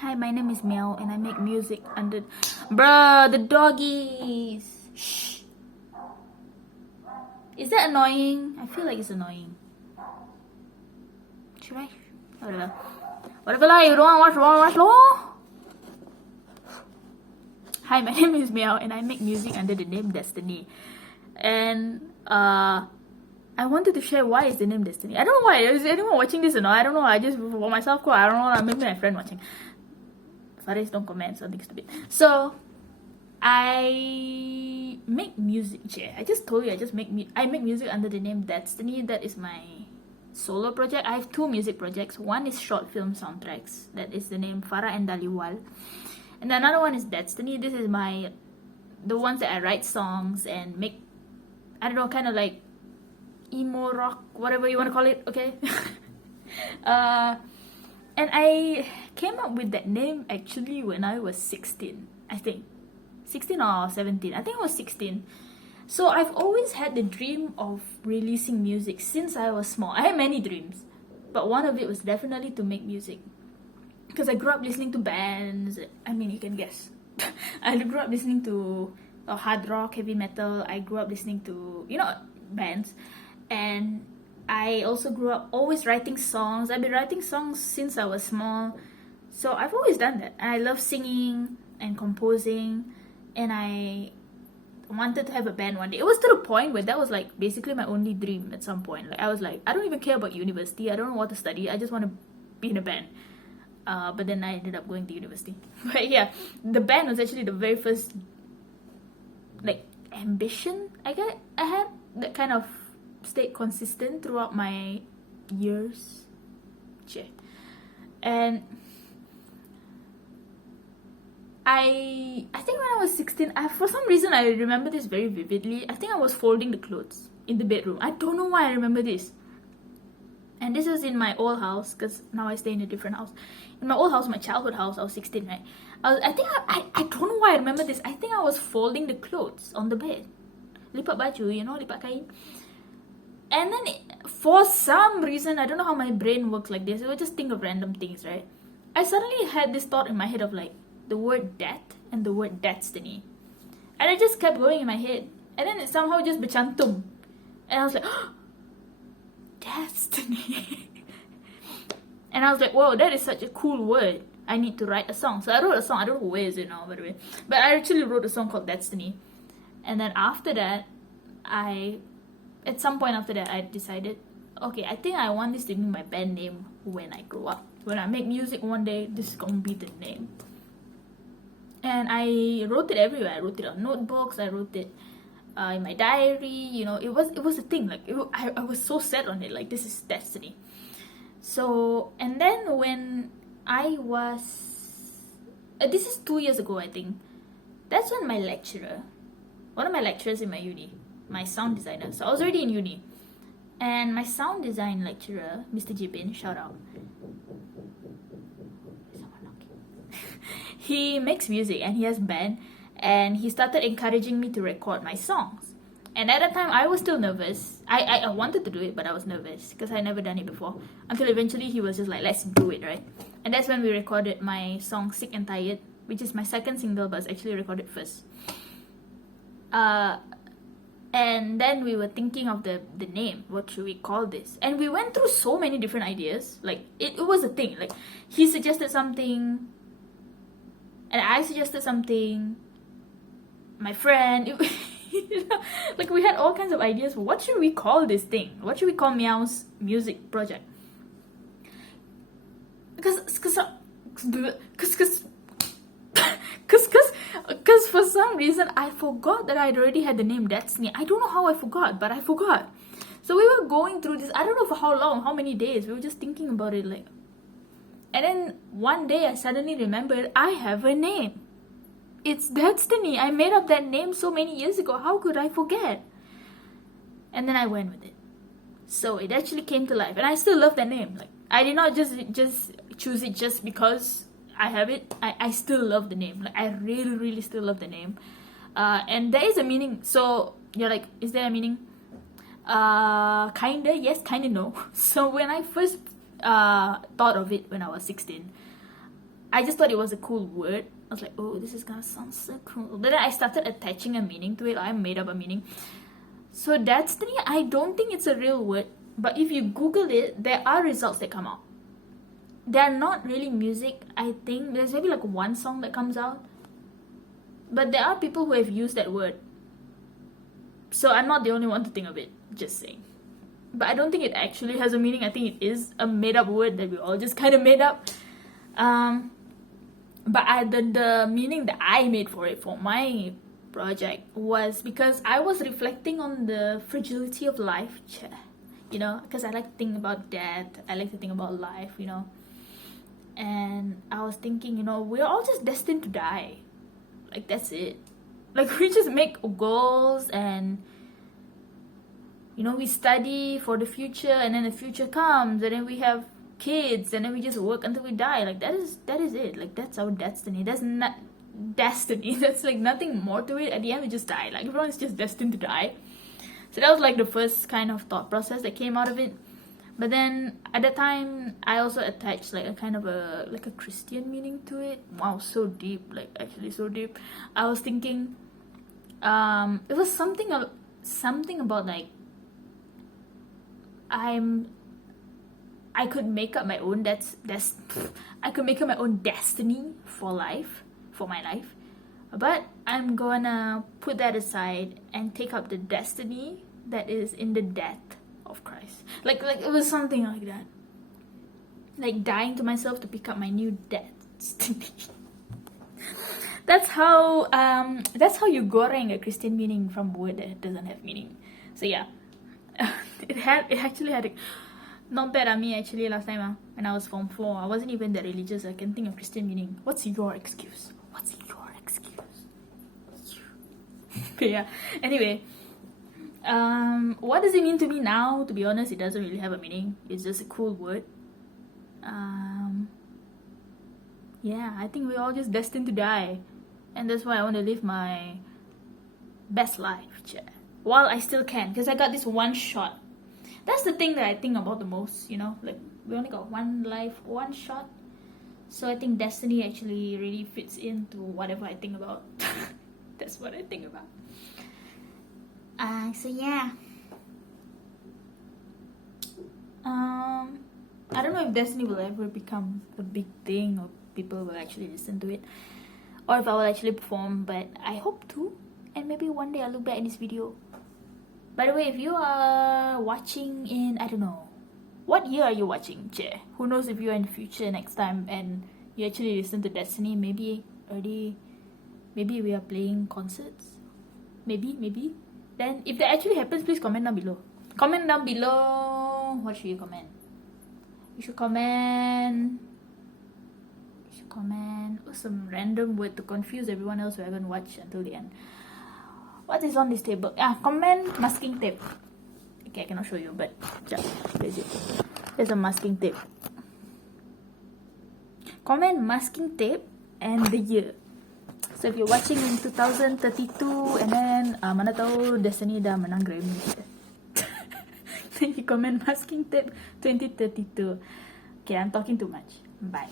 Hi, my name is Meow and I make music under... Bruh, the doggies! Shh! Is that annoying? I feel like it's annoying. Should I? Whatever. Whatever lah, you don't want to watch law? Hi, my name is Meow and I make music under the name Deathstiny. And I wanted to share why is the name Deathstiny. I don't know why. Is anyone watching this or not? I don't know. I just for myself, I don't know. Maybe my friend watching. Farrah, don't comment something stupid. So I make music. I just told you I make music under the name Deathstiny. That is my solo project. I have two music projects. One is short film soundtracks. That is the name Farrah and Dhaliwal. And another one is Deathstiny. This is the ones that I write songs and make, I don't know, kind of like emo rock, whatever you want to call it, okay? And I came up with that name actually when I was 16, I think. 16 or 17, I think I was 16. So I've always had the dream of releasing music since I was small. I had many dreams, but one of it was definitely to make music. Because I grew up listening to bands, I mean, you can guess. I grew up listening to hard rock, heavy metal. I grew up listening to, bands. And I also grew up always writing songs. I've been writing songs since I was small. So I've always done that. I love singing and composing. And I wanted to have a band one day. It was to the point where that was like basically my only dream at some point. Like I was like, I don't even care about university. I don't know what to study. I just want to be in a band. But then I ended up going to university. But yeah, the band was actually the very first like ambition I had that kind of stayed consistent throughout my years. And I think when I was 16, for some reason I remember this very vividly. I think I was folding the clothes in the bedroom. I don't know why I remember this. And this was in my old house, because now I stay in a different house. In my old house, my childhood house, I was 16, right? I don't know why I remember this. I think I was folding the clothes on the bed. Lipat baju, lipat kain. And then for some reason, I don't know how my brain works like this. It would just think of random things, right? I suddenly had this thought in my head of like the word death and the word Deathstiny. And it just kept going in my head. And then it somehow just bercantum. And I was like, oh, Deathstiny. And I was like, whoa, that is such a cool word. I need to write a song. So I wrote a song. I don't know where is it now, by the way. But I actually wrote a song called Deathstiny. And then after that, at some point after that, I decided, okay, I think I want this to be my band name when I grow up. When I make music one day, this is gonna be the name. And I wrote it everywhere. I wrote it on notebooks. I wrote it in my diary. It was a thing. Like I was so set on it. Like, this is Deathstiny. So, and then when I was, this is 2 years ago, I think. That's when my lecturer, one of my lecturers in my uni, my sound designer. So I was already in uni, and my sound design lecturer, Mr. Jibin, shout out. Someone knocking. He makes music and he has a band, and he started encouraging me to record my songs. And at that time, I was still nervous. I wanted to do it, but I was nervous because I never done it before. Until eventually he was just like, let's do it, right? And that's when we recorded my song Sick and Tired, which is my second single, but it's actually recorded first. And then we were thinking of the name. What should we call this? And we went through so many different ideas. Like, it was a thing. Like, he suggested something, and I suggested something. My friend... like, we had all kinds of ideas for what should we call this thing? What should we call Meow's music project? Because for some reason I forgot that I'd already had the name Deathstiny. I don't know how I forgot, but I forgot. So we were going through this, I don't know for how long, how many days. We were just thinking about it, like. And then one day I suddenly remembered I have a name. It's Deathstiny. I made up that name so many years ago. How could I forget? And then I went with it. So it actually came to life. And I still love that name. Like, I did not just choose it just because I have it. I still love the name. Like, I really, really still love the name. And there is a meaning. So you're like, is there a meaning? Kinda yes, kinda no. So when I first thought of it when I was 16, I just thought it was a cool word. I was like, oh, this is gonna sound so cool. But then I started attaching a meaning to it. I made up a meaning. So Deathstiny, I don't think it's a real word. But if you Google it, there are results that come out. They're not really music, I think. There's maybe like one song that comes out. But there are people who have used that word. So I'm not the only one to think of it. Just saying. But I don't think it actually has a meaning. I think it is a made-up word that we all just kind of made up. But the meaning that I made for it, for my project, was because I was reflecting on the fragility of life. You know, because I like to think about death. I like to think about life, you know. And I was thinking, you know, we're all just destined to die. Like, that's it. Like, we just make goals and, you know, we study for the future, and then the future comes, and then we have kids, and then we just work until we die. Like, that is it. Like, that's our destiny. That's not destiny. That's like nothing more to it. At the end, we just die. Like, everyone's just destined to die. So that was like the first kind of thought process that came out of it. But then at the time, I also attached like a kind of a Christian meaning to it. Wow, so deep, like actually so deep. I was thinking, it was something about like I could make up my own I could make up my own destiny for life, for my life. But I'm gonna put that aside and take up the destiny that is in the death of Christ. Like it was something like that. Like dying to myself to pick up my new destiny. That's how you goreng a Christian meaning from a word that doesn't have meaning. So yeah. It actually had a, not bad at me actually last time when I was form 4. I wasn't even that religious. I can think of Christian meaning. What's your excuse? What's your excuse? But yeah, anyway, what does it mean to me now? To be honest, it doesn't really have a meaning. It's just a cool word. Yeah, I think we're all just destined to die, and that's why I want to live my best life, while I still can, because I got this one shot. That's the thing that I think about the most, you know, like we only got one life, one shot. So I think destiny actually really fits into whatever I think about. That's what I think about. So yeah. I don't know if destiny will ever become a big thing or people will actually listen to it, or if I will actually perform, but I hope to. And maybe one day I'll look back at this video. By the way, if you are watching in, I don't know, what year are you watching? Who knows if you're in the future next time and you actually listen to Destiny, maybe we are playing concerts. Maybe. Then if that actually happens, please comment down below. Comment down below. What should you comment? You should comment some random word to confuse everyone else who haven't watched until the end. What is on this table? Comment masking tape. Okay, I cannot show you, but where is it? There's a masking tape. Comment masking tape and the year. So if you're watching in 2032 and then mana tahu Destiny dah menang Grammy. Then you comment masking tape 2032. Okay, I'm talking too much. Bye.